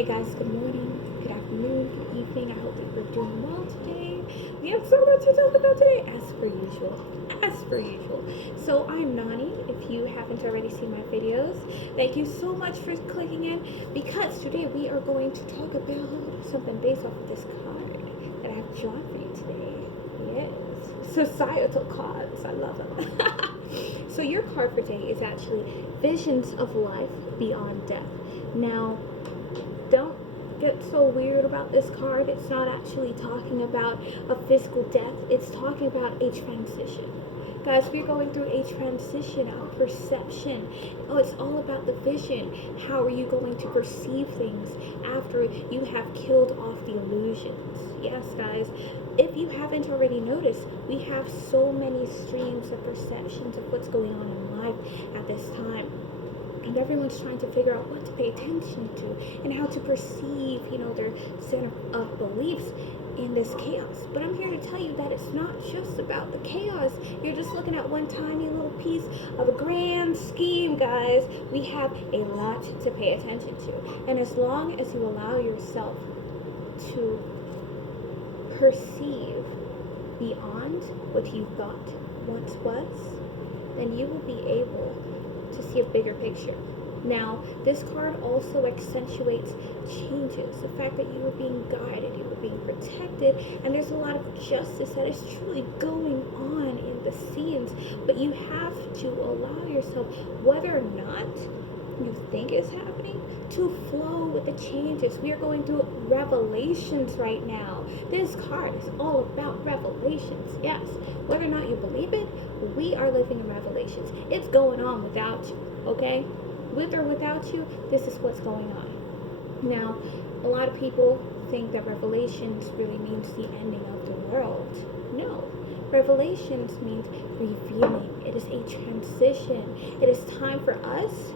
Hey guys, good morning, good afternoon, good evening. I hope that you're doing well today. We have so much to talk about today, as per usual. As per usual. So I'm Nani. If you haven't already seen my videos, thank you so much for clicking in, because today we are going to talk about something based off of this card that I have drawn for you today. Yes, societal cards. I love them. So your card for today is actually Visions of Life Beyond Death. Now, don't get so weird about this card. It's not actually talking about a physical death. It's talking about a transition. Guys, we're going through a transition, a perception. Oh, it's all about the vision. How are you going to perceive things after you have killed off the illusions? Yes, guys. If you haven't already noticed, we have so many streams of perceptions of what's going on in life at this time. And everyone's trying to figure out what to pay attention to and how to perceive, their center of beliefs in this chaos. But I'm here to tell you that it's not just about the chaos. You're just looking at one tiny little piece of a grand scheme, guys. We have a lot to pay attention to. And as long as you allow yourself to perceive beyond what you thought once was, then you will be able to see a bigger picture. Now, this card also accentuates changes. The fact that you were being guided, you were being protected, and there's a lot of justice that is truly going on in the scenes. But you have to allow yourself, whether or not you think it's happening, to flow with the changes. We are going through revelations right now. This card is all about revelations. Yes, whether or not you believe it, we are living in revelations. It's going on without you, okay? With or without you, this is what's going on. Now, a lot of people think that revelations really means the ending of the world. No. Revelations means revealing. It is a transition. It is time for us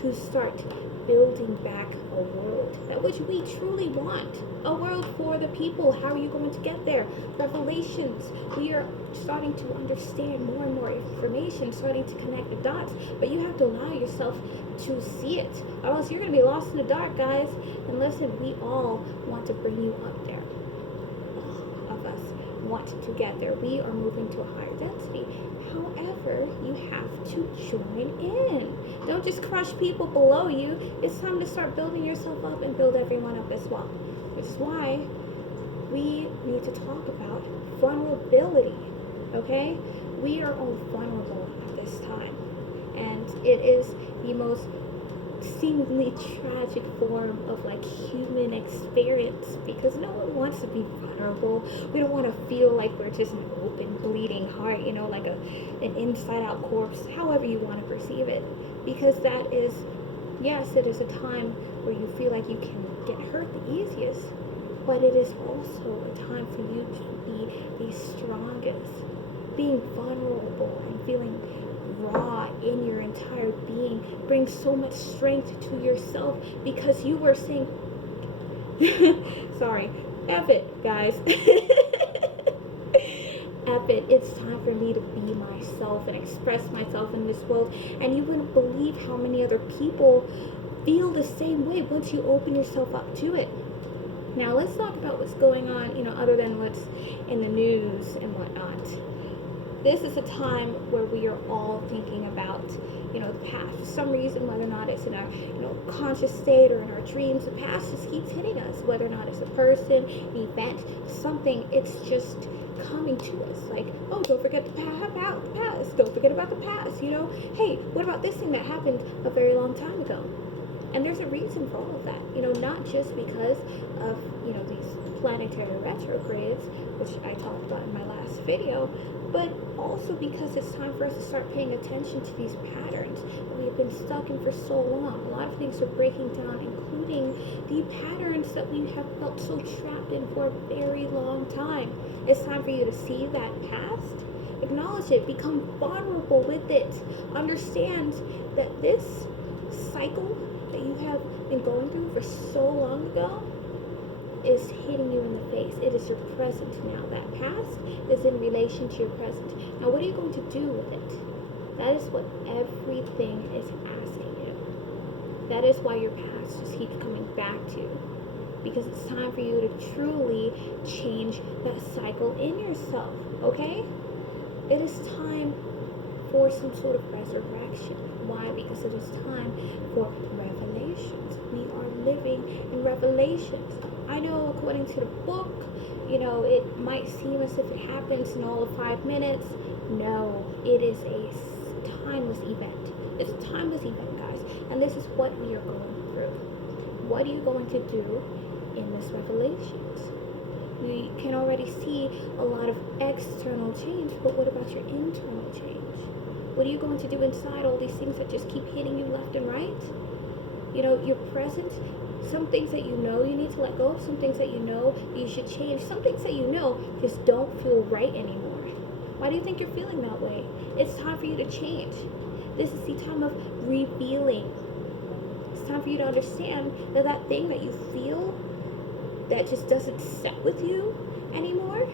to start building back a world that which we truly want. A world for the people. How are you going to get there? Revelations. We are starting to understand more and more information, starting to connect the dots, but you have to allow yourself to see it, or else you're going to be lost in the dark, guys. And listen, we all want to bring you up there. All of us want to get there. We are moving to a higher density. However, you have to join in. Don't just crush people below you. It's time to start building yourself up and build everyone up as well. Which is why we need to talk about vulnerability. Okay? We are all vulnerable at this time. And it is the most seemingly tragic form of human experience, because no one wants to be vulnerable. We don't want to feel like we're just an open bleeding heart, like an inside out corpse, however you want to perceive it, because that is, yes, it is a time where you feel like you can get hurt the easiest, but it is also a time for you to be the strongest. Being vulnerable and feeling raw in your entire being brings so much strength to yourself, because you were saying sorry, F it, guys. F it. It's time for me to be myself and express myself in this world. And you wouldn't believe how many other people feel the same way once you open yourself up to it. Now let's talk about what's going on, other than what's in the news and whatnot. This is a time where we are all thinking about, the past. For some reason, whether or not it's in our, conscious state or in our dreams, the past just keeps hitting us. Whether or not it's a person, an event, something, it's just coming to us. Like, oh, don't forget the past. Don't forget about the past. Hey, what about this thing that happened a very long time ago? And there's a reason for all of that. Not just because of, these planetary retrogrades, which I talked about in my last video, but also because it's time for us to start paying attention to these patterns that we have been stuck in for so long. A lot of things are breaking down, including the patterns that we have felt so trapped in for a very long time. It's time for you to see that past, acknowledge it, become vulnerable with it. Understand that this cycle that you have been going through for so long ago is hitting you in the face. It is your present now. That past is in relation to your present. Now, what are you going to do with it? That is what everything is asking you. That is why your past just keeps coming back to you. Because it's time for you to truly change that cycle in yourself, okay? It is time for some sort of resurrection. Why? Because it is time for revelations. We are living in revelations. I know according to the book, it might seem as if it happens in all of 5 minutes. No, it is a timeless event. It's a timeless event, guys. And this is what we are going through. What are you going to do in this revelations? We can already see a lot of external change, but what about your internal change? What are you going to do inside all these things that just keep hitting you left and right? Your present, some things that you need to let go of, some things that you should change, some things that just don't feel right anymore. Why do you think you're feeling that way? It's time for you to change. This is the time of revealing. It's time for you to understand that thing that you feel that just doesn't set with you anymore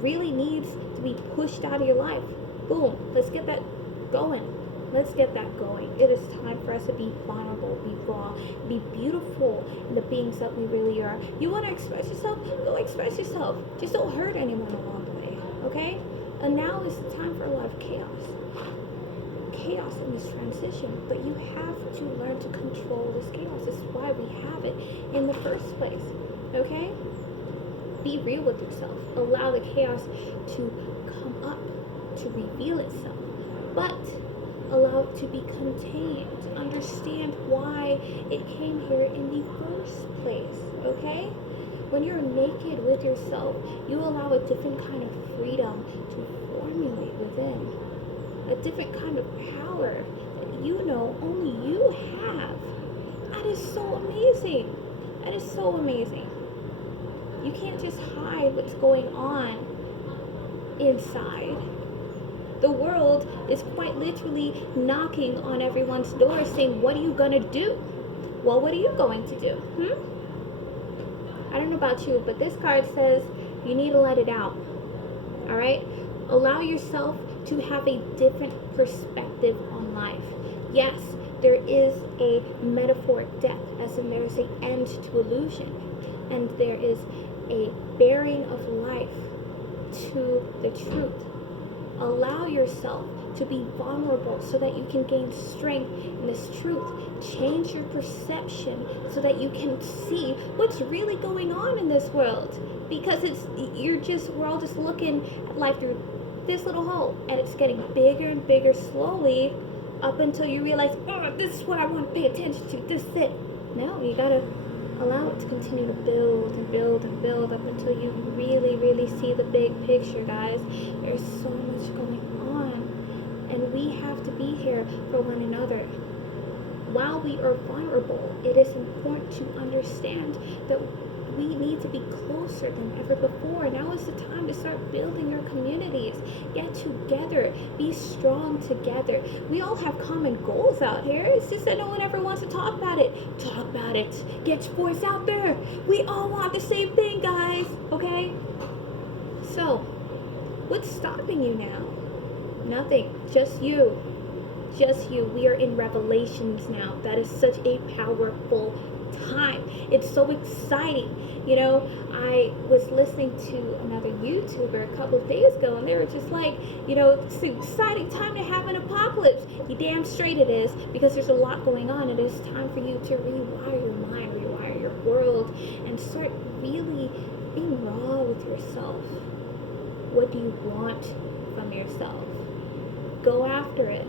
really needs to be pushed out of your life. Boom. Let's get that going. Let's get that going. It is time for us to be vulnerable, be raw, be beautiful in the beings that we really are. You want to express yourself? Go express yourself. Just don't hurt anyone along the way, okay? And now is the time for a lot of chaos. Chaos in this transition, but you have to learn to control this chaos. This is why we have it in the first place, okay? Be real with yourself. Allow the chaos to come up, to reveal itself, but allow it to be contained. Understand why it came here in the first place, okay? When you're naked with yourself, you allow a different kind of freedom to formulate within. A different kind of power that only you have. That is so amazing. That is so amazing. You can't just hide what's going on inside. The world is quite literally knocking on everyone's door saying, what are you going to do? Well, what are you going to do? I don't know about you, but this card says you need to let it out. All right? Allow yourself to have a different perspective on life. Yes, there is a metaphoric death, as in there is an end to illusion, and there is a bearing of life to the truth. Allow yourself to be vulnerable so that you can gain strength in this truth. Change your perception so that you can see what's really going on in this world. Because we're all just looking at life through this little hole, and it's getting bigger and bigger slowly up until you realize, oh, this is what I want to pay attention to. This is it. No, you gotta allow it to continue to build and build and build up until you really, really see the big picture, guys. There's so much going on, and we have to be here for one another. While we are vulnerable, it is important to understand that we need to be closer than ever before. Now is the time to start building your communities. Get together. Be strong together. We all have common goals out here. It's just that no one ever wants to talk about it. Talk about it. Get your voice out there. We all want the same thing, guys. Okay? So, what's stopping you now? Nothing. Just you. Just you. We are in Revelations now. That is such a powerful time. It's so exciting. I was listening to another YouTuber a couple of days ago, and they were just like, it's an exciting time to have an apocalypse. You damn straight it is, because there's a lot going on. It is time for you to rewire your mind, rewire your world, and start really being raw with yourself. What do you want from yourself? Go after it.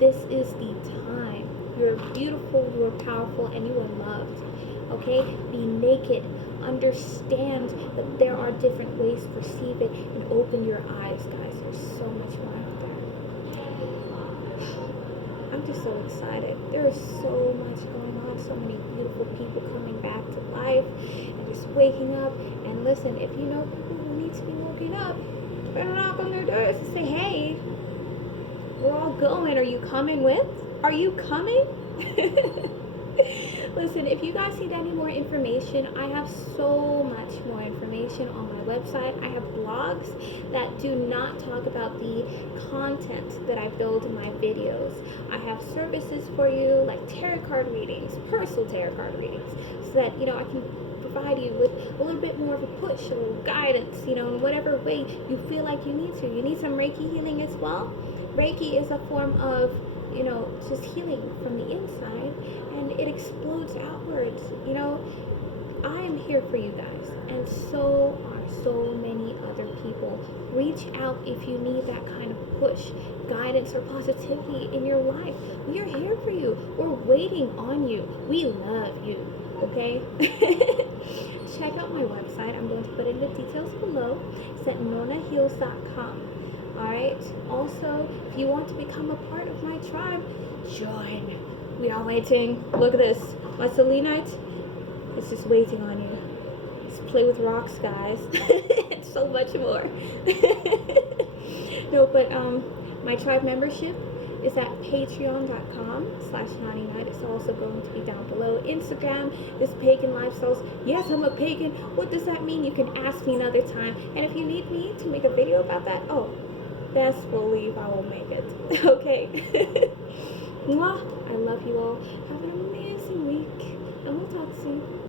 This is the time. You're beautiful, you are powerful, and you are loved. Okay? Be naked. Understand that there are different ways to perceive it, and open your eyes, guys. There's so much more out there. I'm just so excited. There is so much going on. So many beautiful people coming back to life and just waking up. And listen, if you know people who need to be woken up, better knock on their doors and say, hey, we're all going. Are you coming with? Are you coming? Listen, if you guys need any more information, I have so much more information on my website. I have blogs that do not talk about the content that I build in my videos. I have services for you like tarot card readings, personal tarot card readings, so that I can provide you with a little bit more of a push, a little guidance, in whatever way you feel like you need to. You need some Reiki healing as well. Reiki is a form of just healing from the inside, and it explodes outwards. I am here for you guys, and so are so many other people. Reach out if you need that kind of push, guidance, or positivity in your life. We are here for you. We're waiting on you. We love you, okay? Check out my website. I'm going to put in the details below. It's at nonnaheals.com. Alright, also, if you want to become a part of my tribe, join. We are waiting. Look at this. My selenite is just waiting on you. Just play with rocks, guys. It's so much more. No, but my tribe membership is at patreon.com/NonnyNight. It's also going to be down below. Instagram is Pagan Lifestyles. Yes, I'm a pagan. What does that mean? You can ask me another time. And if you need me to make a video about that, best believe I will make it. Okay. Mwah. I love you all. Have an amazing week. And we'll talk soon.